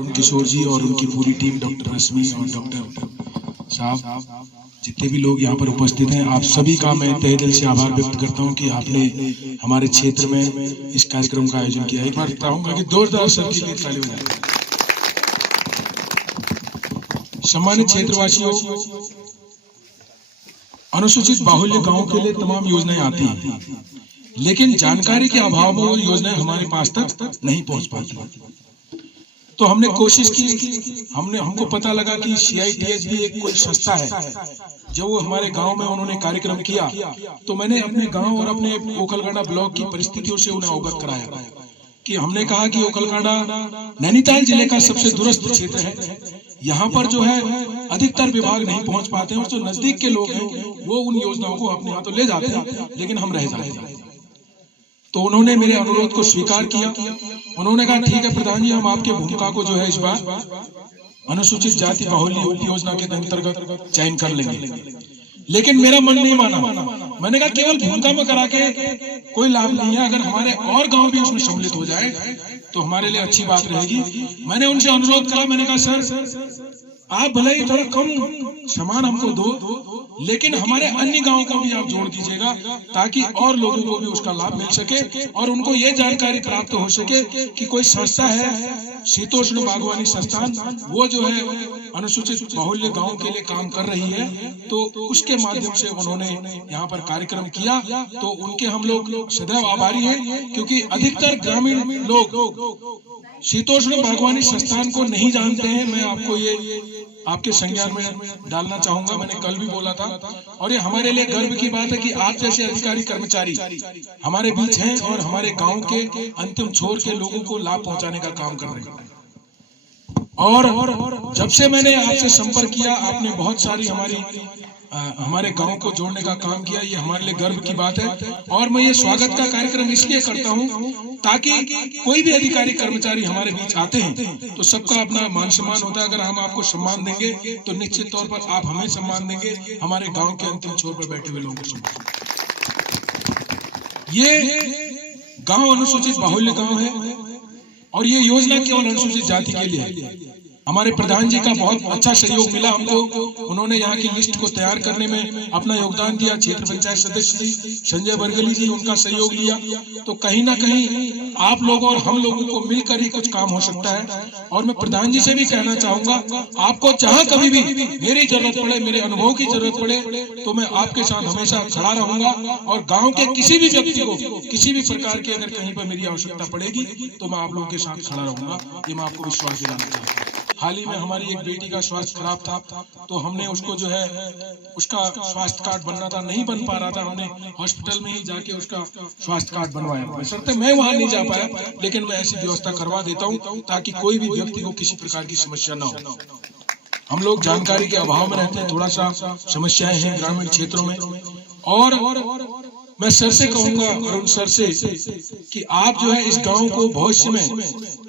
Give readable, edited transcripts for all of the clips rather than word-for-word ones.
अरुण किशोर जी और उनकी पूरी टीम, डॉक्टर रश्मि और डॉक्टर साहब, जितने भी लोग यहाँ पर उपस्थित हैं, आप सभी का मैं तहे दिल से आभार व्यक्त करता हूँ कि आपने हमारे क्षेत्र में इस कार्यक्रम का आयोजन किया। एक बार चाहूंगा कि जोरदार सर के लिए ताली बजाएं। सम्मानित क्षेत्रवासियों, अनुसूचित बाहुल्य गांवों के लिए तमाम योजनाएं आती हैं, लेकिन जानकारी के अभाव में वो योजनाएं हमारे पास तक नहीं पहुंच पाती। तो हमने कोशिश की, हमको पता लगा कि CITH भी एक कोई संस्था है जो वो हमारे गांव में उन्होंने कार्यक्रम किया। तो मैंने अपने गांव और अपने ओखलगाड़ा ब्लॉक की परिस्थितियों से उन्हें अवगत कराया कि हमने कहा कि ओखलगाड़ा नैनीताल जिले का सबसे दूरस्थ क्षेत्र है। यहाँ पर जो है अधिकतर विभाग नहीं पहुंच पाते हैं और जो नजदीक के लोग हैं वो उन योजनाओं को अपने यहाँ तो ले जाते हैं, लेकिन हम रह जाते हैं। तो उन्होंने मेरे अनुरोध को स्वीकार किया। उन्होंने कहा ठीक है प्रधान जी, हम आपके भूमिका को जो है इस बार अनुसूचित जाति बाहुल्य उप योजना के अंतर्गत चयन कर लेंगे। लेकिन मेरा मन नहीं माना। मैंने कहा केवल भूमिका में करा के कोई लाभ नहीं है, अगर हमारे और गांव भी उसमें सम्मिलित हो जाए तो हमारे लिए अच्छी बात रहेगी। मैंने उनसे अनुरोध करा, मैंने कहा सर आप भले ही थोड़ा कम सामान हमको दो, लेकिन हमारे अन्य गांवों को भी आप जोड़ दीजिएगा ताकि और लोगों को भी उसका लाभ मिल सके और उनको ये जानकारी प्राप्त हो सके कि कोई संस्था है शीतोष्ण बागवानी संस्थान, वो जो है अनुसूचित बाहुल्य गांवों के लिए काम कर रही है। तो उसके माध्यम से उन्होंने यहाँ पर कार्यक्रम किया। तो उनके हम लोग सदैव आभारी हैं, क्योंकि अधिकतर ग्रामीण लोग शीतोष्ण बागवानी संस्थान को नहीं जानते हैं। मैं आपको ये आपके संज्ञान में डालना चाहूंगा, मैंने कल भी बोला था। और ये हमारे लिए गर्व की बात है कि आप जैसे अधिकारी कर्मचारी हमारे बीच हैं और हमारे गांव के अंतिम छोर के लोगों को लाभ पहुंचाने का काम कर रहे हैं। और जब से मैंने आपसे संपर्क किया, आपने बहुत सारी हमारे गांव को जोड़ने का काम किया। ये हमारे लिए गर्व की बात है। और मैं ये स्वागत का कार्यक्रम इसलिए करता हूं ताकि कोई भी अधिकारी कर्मचारी हमारे बीच आते हैं तो सबका अपना मान सम्मान होता है। अगर हम आपको सम्मान देंगे तो निश्चित तौर पर आप हमें सम्मान देंगे, हमारे गांव के अंतिम छोर पर बैठे हुए लोगों को सम्मान। ये गांव अनुसूचित बाहुल्य गांव है और ये योजना केवल अनुसूचित जाति के लिए है। हमारे प्रधान जी का बहुत अच्छा सहयोग मिला हमको। उन्होंने यहाँ की लिस्ट को तैयार करने में अपना योगदान दिया। क्षेत्र पंचायत सदस्य जी संजय बरगली जी, उनका सहयोग लिया। तो कहीं ना कहीं आप लोगों और हम लोगों को मिलकर ही कुछ काम हो सकता है। और मैं प्रधान जी से भी कहना चाहूंगा, आपको जहां कभी भी मेरी जरूरत पड़े, मेरे अनुभव की जरूरत पड़े, तो मैं आपके साथ हमेशा खड़ा रहूंगा। और गाँव के किसी भी व्यक्ति को किसी भी प्रकार की अगर कहीं पर मेरी आवश्यकता पड़ेगी तो मैं आप लोगों के साथ खड़ा रहूंगा। ये मैं आपको विश्वास दिलाना चाहता हूँ। हाल ही में हमारी एक बेटी का स्वास्थ्य खराब था, तो हमने उसको जो है उसका स्वास्थ्य कार्ड बनना था, नहीं बन पा रहा था। हमने हॉस्पिटल में ही जाके उसका स्वास्थ्य कार्ड बनवाया। सर मैं वहां नहीं जा पाया, लेकिन मैं ऐसी व्यवस्था करवा देता हूं ताकि कोई भी व्यक्ति को किसी प्रकार की समस्या न हो। हम लोग जानकारी के अभाव में रहते हैं, थोड़ा सा समस्याएं हैं ग्रामीण क्षेत्रों में। और मैं सर से कहूंगा, अरुण सर से, कि आप जो है इस गांव को भविष्य में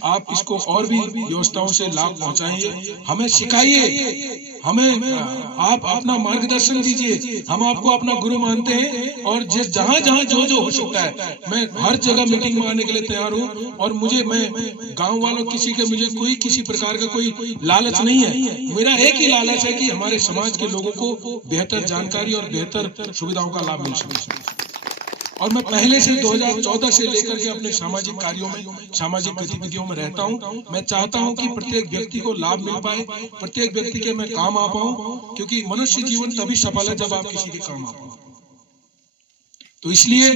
आप इसको और भी व्यवस्थाओं से लाभ पहुंचाइए, हमें सिखाइए, हमें आप अपना मार्गदर्शन दीजिए। हम आपको अपना गुरु मानते हैं और जहां जहां जो हो सकता है मैं हर जगह मीटिंग में आने के लिए तैयार हूं। और मैं गांव वालों मुझे कोई किसी प्रकार का कोई लालच नहीं है। मेरा एक ही लालच है कि हमारे समाज के लोगों को बेहतर जानकारी और बेहतर सुविधाओं का लाभ मिल सके। और मैं पहले से 2014 से लेकर के अपने सामाजिक कार्यों में, सामाजिक गतिविधियों में रहता हूं। मैं चाहता हूं कि प्रत्येक व्यक्ति को लाभ मिल पाए, प्रत्येक व्यक्ति के मैं काम आ पाऊं, क्योंकि मनुष्य जीवन तभी सफल है जब आप किसी के काम आ पाओ। तो इसलिए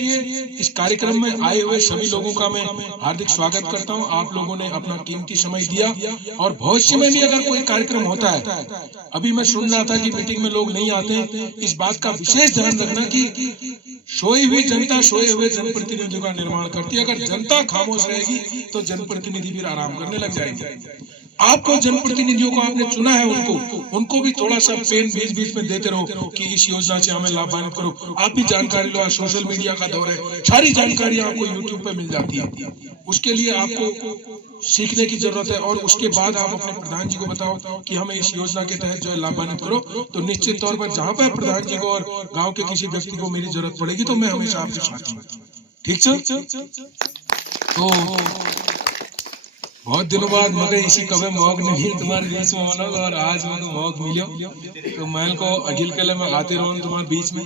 इस कार्यक्रम में आए हुए सभी लोगों का मैं हार्दिक स्वागत करता हूं। आप लोगों ने अपना कीमती समय दिया और भविष्य में भी अगर कोई कार्यक्रम होता है, अभी मैं सुन रहा था कि मीटिंग में लोग नहीं आते, इस बात का विशेष ध्यान रखना कि सोई हुई जनता सोए हुए जनप्रतिनिधियों का निर्माण करती है। अगर जनता खामोश रहेगी तो जनप्रतिनिधि भी आराम करने लग जाएंगे। आपको जनप्रतिनिधियों को आपने चुना है, उनको भी थोड़ा सा पेन बीच में देते रहो कि इस योजना से हमें लाभान्वित करो। आप भी जानकारी लो, सोशल मीडिया का दौर है, सारी जानकारी आपको यूट्यूब पे मिल जाती है। उसके लिए आपको सीखने की जरूरत है और उसके बाद आप अपने प्रधान जी को बताओ कि हमें इस योजना के तहत जो है लाभान्वित करो। तो निश्चित तौर पर जहां पर प्रधान जी को और गाँव के किसी व्यक्ति को मेरी जरूरत पड़ेगी तो मैं हमेशा आपके साथ हूँ। ठीक है। तो बहुत दिनों बाद मगर इसी कभी मौक नहीं तुम्हारे बीच में होना और आज मैं मौक मिलो तो मैं को अगिल के लिए मैं आते रहूं तुम्हारे बीच में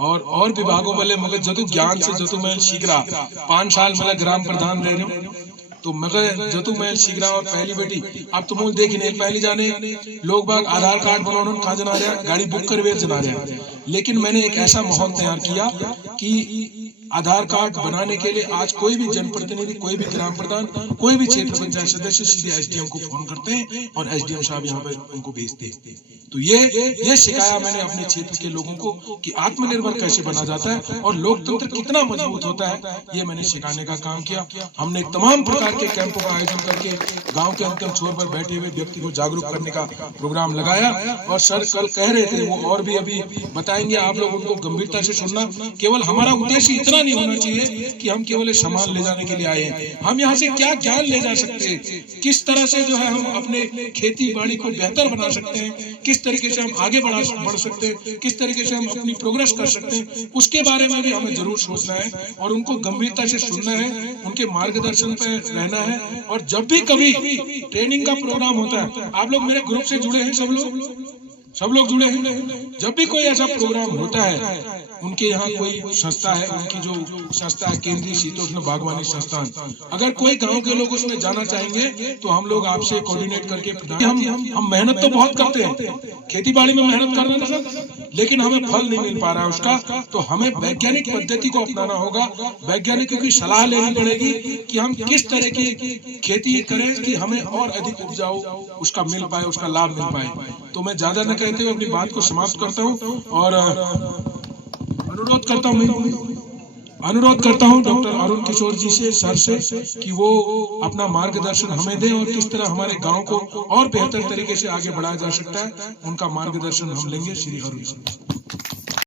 और विभागों वाले मगर जो ज्ञान से जो मैं सीख रहा 5 साल मैं ग्राम प्रधान रह रहा हूँ तो मगर जो मैं सीख रहा और पहली बेटी अब तुम देख नहीं पहली जाने लोग बाग आधार कार्ड बनाने कहा जना रहा गाड़ी बुक कर वे जना रहा लेकिन मैंने एक ऐसा माहौल तैयार किया कि आधार कार्ड बनाने के लिए आज कोई भी जनप्रतिनिधि कोई भी ग्राम प्रधान कोई भी क्षेत्र पंचायत सदस्य सीधे एसडीएम को फोन करते हैं और एसडीएम साहब यहाँ पे उनको भेजते हैं। तो ये सिखाया मैंने अपने क्षेत्र के लोगों को कि आत्मनिर्भर कैसे बना जाता है और लोकतंत्र कितना मजबूत होता है, ये मैंने सिखाने का काम किया। हमने तमाम प्रकार के कैंपों का आयोजन करके गाँव के अंतिम छोर पर बैठे हुए व्यक्ति को जागरूक करने का प्रोग्राम लगाया। और सर कल कह रहे थे वो और भी अभी बताएंगे, आप लोग उनको गंभीरता से सुनना। केवल हमारा उद्देश्य इतना नहीं होना चाहिए कि हम केवल सामान ले जाने के लिए आए हैं, हम यहाँ से क्या ज्ञान ले जा सकते हैं, किस तरह से जो है हम अपने खेती बाड़ी को बेहतर बना सकते हैं, किस तरीके से हम आगे बढ़ सकते हैं, किस तरीके से हम अपनी प्रोग्रेस कर सकते हैं, उसके बारे में भी हमें जरूर सोचना है और उनको गंभीरता से सुनना है, उनके मार्गदर्शन पे रहना है। और जब भी कभी ट्रेनिंग का प्रोग्राम होता है, आप लोग मेरे ग्रुप से जुड़े हैं, सब लोग जुड़े हैं, जब भी कोई ऐसा प्रोग्राम होता है उनके यहाँ कोई संस्था है, उनकी जो संस्था है केंद्रीय शीतोष्ण बागवानी संस्थान, अगर कोई गांव के लोग उसमें जाना चाहेंगे तो हम लोग आपसे कोऑर्डिनेट करके हम मेहनत तो बहुत करते हैं, खेती बाड़ी में मेहनत कर रहे हैं सर, लेकिन हमें फल नहीं मिल पा रहा है उसका। तो हमें वैज्ञानिक पद्धति को अपनाना होगा, वैज्ञानिकों की सलाह लेनी पड़ेगी कि हम किस तरह की खेती करें कि हमें और अधिक उपजाऊ उसका मिल पाए, उसका लाभ मिल पाए। तो मैं ज्यादा न कहते हुए अपनी बात को समाप्त करता हूँ और अनुरोध करता हूं डॉक्टर अरुण किशोर जी से, सर से, कि वो अपना मार्गदर्शन हमें दें और किस तरह हमारे गांव को और बेहतर तरीके से आगे बढ़ाया जा सकता है, उनका मार्गदर्शन हम लेंगे। श्री अरुण।